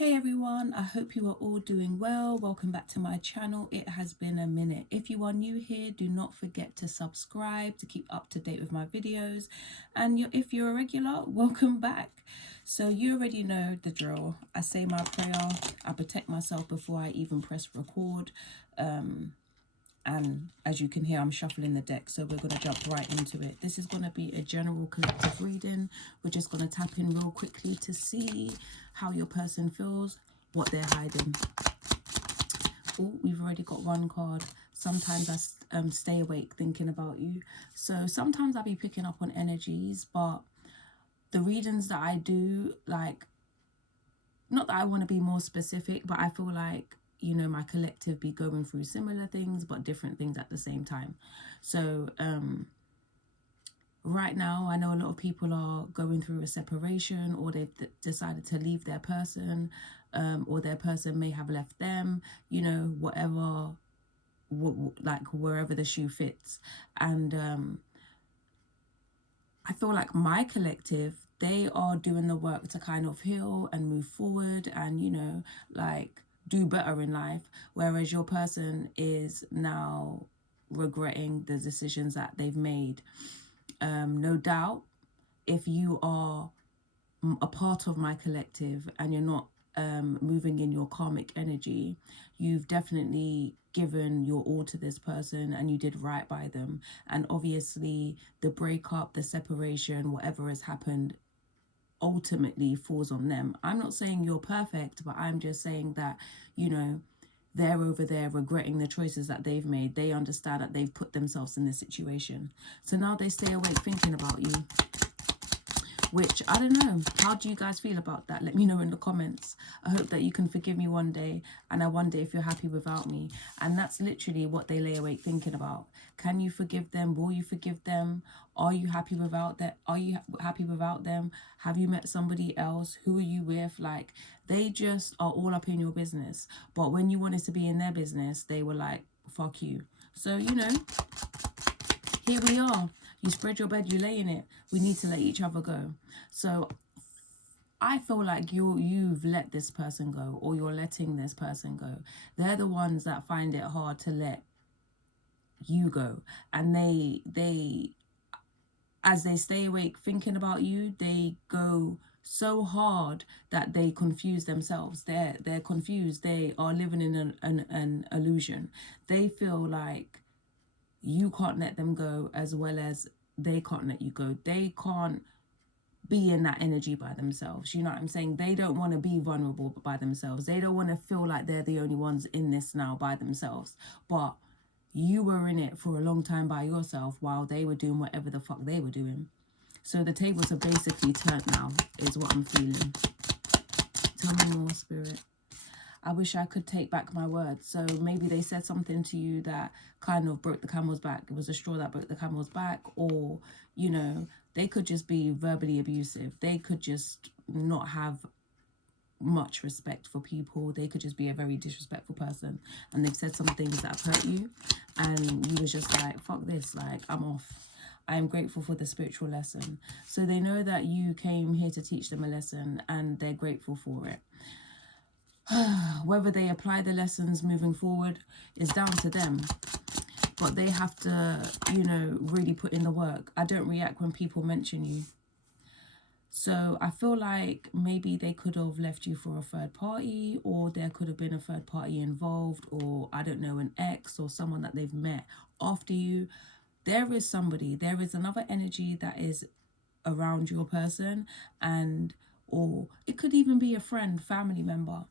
Hey everyone, I hope you are all doing well. Welcome back to my channel. It has been a minute. If you are new here, do not forget to subscribe to keep up to date with my videos. And if you're a regular, welcome back. So you already know the drill. I say my prayer, I protect myself before I even press record. And as you can hear, I'm shuffling the deck, so we're going to jump right into it. This is going to be a general collective reading. We're just going to tap in real quickly to see how your person feels, what they're hiding. Oh, we've already got one card. Sometimes I stay awake thinking about you. So sometimes I'll be picking up on energies, but the readings that I do, like, not that I want to be more specific, but I feel like, you know, my collective be going through similar things but different things at the same time. So right now I know a lot of people are going through a separation, or they've decided to leave their person, or their person may have left them, you know, whatever, like wherever the shoe fits. And I feel like my collective, they are doing the work to kind of heal and move forward and, you know, like do better in life. Whereas your person is now regretting the decisions that they've made. No doubt, if you are a part of my collective and you're not moving in your karmic energy, you've definitely given your all to this person and you did right by them. And obviously the breakup, the separation, whatever has happened ultimately falls on them. I'm not saying you're perfect, but I'm just saying that, you know, they're over there regretting the choices that they've made. They understand that they've put themselves in this situation, so now they stay awake thinking about you. Which, I don't know, how do you guys feel about that? Let me know in the comments. I hope that you can forgive me one day, and I wonder if you're happy without me. And that's literally what they lay awake thinking about. Can you forgive them? Will you forgive them? Are you happy without that? Are you happy without them? Have you met somebody else? Who are you with? Like, they just are all up in your business. But when you wanted to be in their business, they were like, fuck you. So, you know, here we are. You spread your bed, you lay in it. We need to let each other go. So I feel like you've let this person go, or you're letting this person go. They're the ones that find it hard to let you go. And they as they stay awake thinking about you, they go so hard that they confuse themselves. They're confused. They are living in an illusion. They feel like you can't let them go, as well as they can't let you go. They can't be in that energy by themselves. You know what I'm saying? They don't want to be vulnerable by themselves. They don't want to feel like they're the only ones in this now by themselves. But you were in it for a long time by yourself while they were doing whatever the fuck they were doing. So the tables are basically turned now, is what I'm feeling. Tell me more, Spirit. I wish I could take back my words. So maybe they said something to you that kind of broke the camel's back. It was a straw that broke the camel's back. Or, you know, they could just be verbally abusive. They could just not have much respect for people. They could just be a very disrespectful person. And they've said some things that have hurt you. And you was just like, fuck this, like, I'm off. I am grateful for the spiritual lesson. So they know that you came here to teach them a lesson, and they're grateful for it. Whether they apply the lessons moving forward is down to them, but they have to, you know, really put in the work. I don't react when people mention you. So I feel like maybe they could have left you for a third party, or there could have been a third party involved, or I don't know, an ex or someone that they've met after you. There is somebody, there is another energy that is around your person, and or it could even be a friend, family member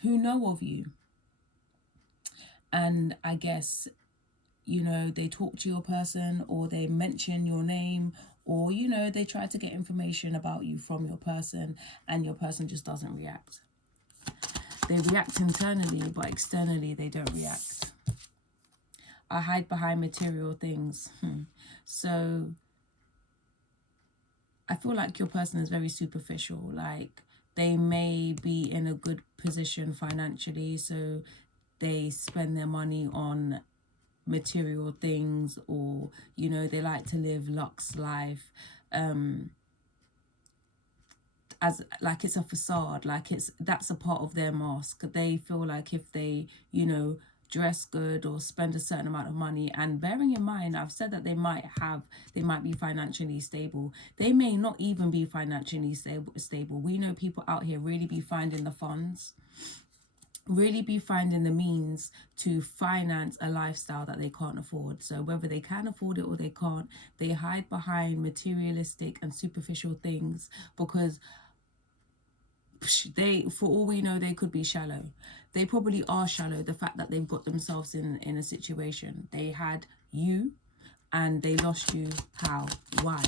who know of you. And I guess, you know, they talk to your person, or they mention your name, or, you know, they try to get information about you from your person, and your person just doesn't react. They react internally, but externally they don't react. I hide behind material things. So I feel like your person is very superficial. Like, they may be in a good position financially, so they spend their money on material things, or, you know, they like to live luxe life. as like it's a facade, like that's a part of their mask. They feel like if they, dress good or spend a certain amount of money, and bearing in mind, I've said that they might be financially stable, they may not even be financially stable. We know people out here really be finding the funds, really be finding the means to finance a lifestyle that they can't afford. So whether they can afford it or they can't, they hide behind materialistic and superficial things, because they, for all we know, they could be shallow. They probably are shallow. The fact that they've got themselves in a situation, they had you and they lost you. How? Why?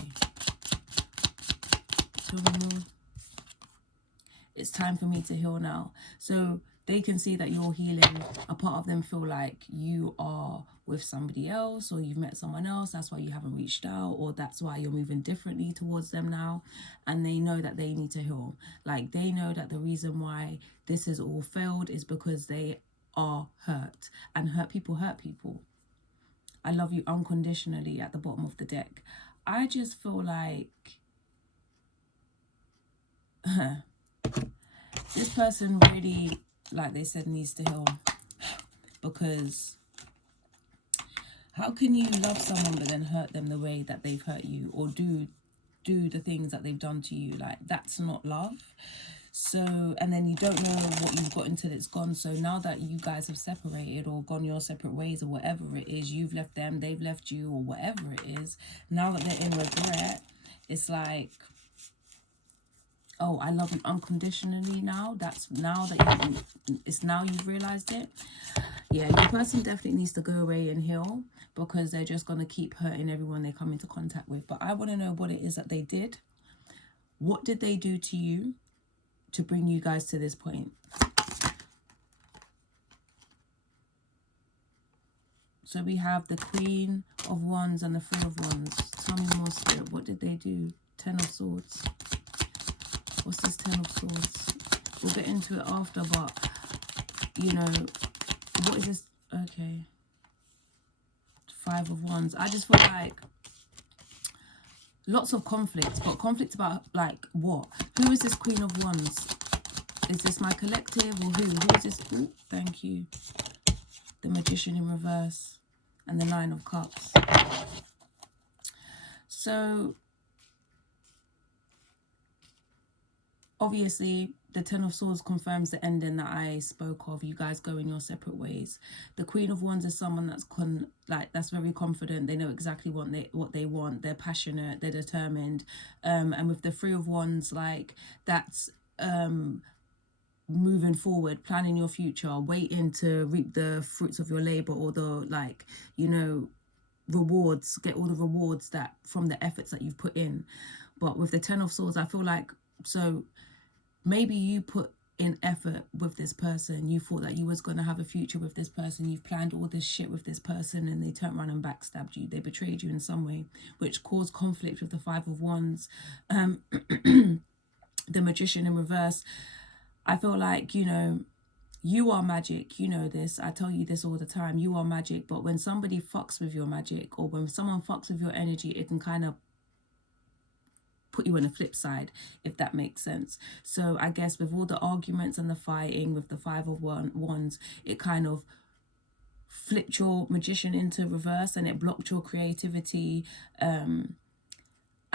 It's time for me to heal now. So they can see that you're healing. A part of them feel like you are with somebody else, or you've met someone else, that's why you haven't reached out, or that's why you're moving differently towards them now. And they know that they need to heal. Like, they know that the reason why this has all failed is because they are hurt, and hurt people hurt people. I love you unconditionally at the bottom of the deck. I just feel like this person really, like they said, needs to heal. Because how can you love someone but then hurt them the way that they've hurt you, or do the things that they've done to you? Like, that's not love. So, and then you don't know what you've got until it's gone. So now that you guys have separated or gone your separate ways, or whatever it is, you've left them, they've left you, or whatever it is, now that they're in regret, it's like, oh, I love you unconditionally now. That's now that it's now you've realized it. Yeah, your person definitely needs to go away and heal, because they're just going to keep hurting everyone they come into contact with. But I want to know what it is that they did. What did they do to you to bring you guys to this point? So we have the Queen of Wands and the Three of Wands. Tell me more, Spirit. What did they do? Ten of Swords. What's this Ten of Swords? We'll get into it after, but, what is this? Okay. Five of Wands. I just feel like lots of conflicts, but conflict about, like, what? Who is this Queen of Wands? Is this my collective, or who? Who is this? Ooh, thank you. The Magician in reverse and the Nine of Cups. So obviously the Ten of Swords confirms the ending that I spoke of, you guys going your separate ways. The Queen of Wands is someone that's that's very confident. They know exactly what they want. They're passionate, they're determined. And with the Three of Wands, like, that's moving forward, planning your future, waiting to reap the fruits of your labor, or the, like, rewards, get all the rewards that from the efforts that you've put in. But with the Ten of Swords, I feel like, so maybe you put in effort with this person, you thought that you was going to have a future with this person, you've planned all this shit with this person, and they turned around and backstabbed you, they betrayed you in some way, which caused conflict with the Five of Wands. The Magician in reverse, I feel like, you are magic. You know this. I tell you this all the time. You are magic. But when somebody fucks with your magic, or when someone fucks with your energy, it can kind of put you on the flip side, if that makes sense. So I guess with all the arguments and the fighting with the Five of Wands, it kind of flipped your Magician into reverse, and it blocked your creativity.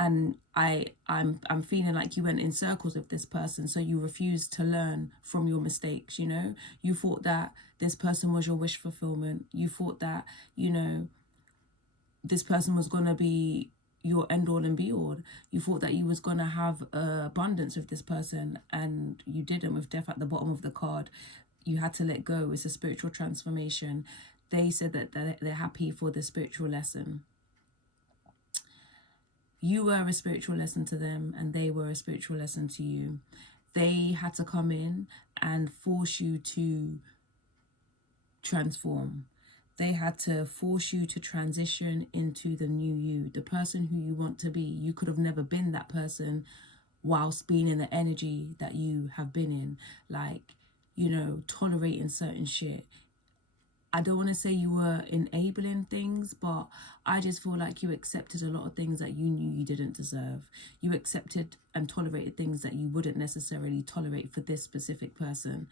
And I'm feeling like you went in circles with this person, so you refused to learn from your mistakes. You thought that this person was your wish fulfillment. You thought that, this person was gonna be your end all and be all. You thought that you was gonna have abundance with this person, and you didn't. With Death at the bottom of the card, you had to let go. It's a spiritual transformation. They said that they're happy for the spiritual lesson. You were a spiritual lesson to them, and they were a spiritual lesson to you. They had to come in and force you to transform. They had to force you to transition into the new you, the person who you want to be. You could have never been that person whilst being in the energy that you have been in. Like, tolerating certain shit. I don't want to say you were enabling things, but I just feel like you accepted a lot of things that you knew you didn't deserve. You accepted and tolerated things that you wouldn't necessarily tolerate for this specific person.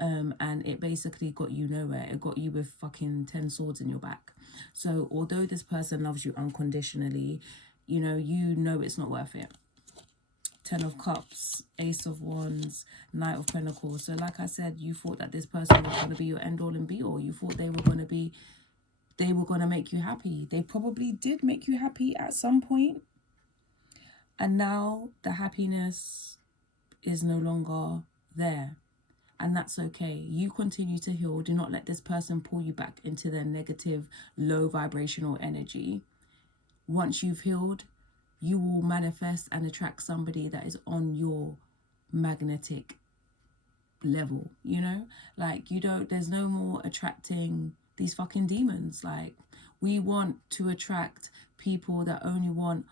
And it basically got you nowhere. It got you with fucking 10 swords in your back. So although this person loves you unconditionally, you know it's not worth it. Ten of Cups, Ace of Wands, Knight of Pentacles. So like I said, you thought that this person was going to be your end all and be all. You thought they were going to make you happy. They probably did make you happy at some point. And now the happiness is no longer there. And that's okay. You continue to heal. Do not let this person pull you back into their negative, low vibrational energy. Once you've healed, you will manifest and attract somebody that is on your magnetic level, like there's no more attracting these fucking demons. Like, we want to attract people that only want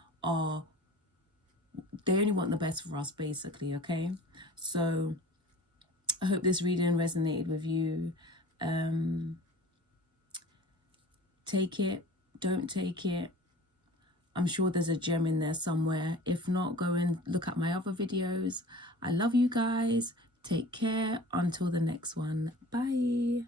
the best for us, basically. Okay, so I hope this reading resonated with you. Take it, don't take it. I'm sure there's a gem in there somewhere. If not, go and look at my other videos. I love you guys. Take care. Until the next one. Bye.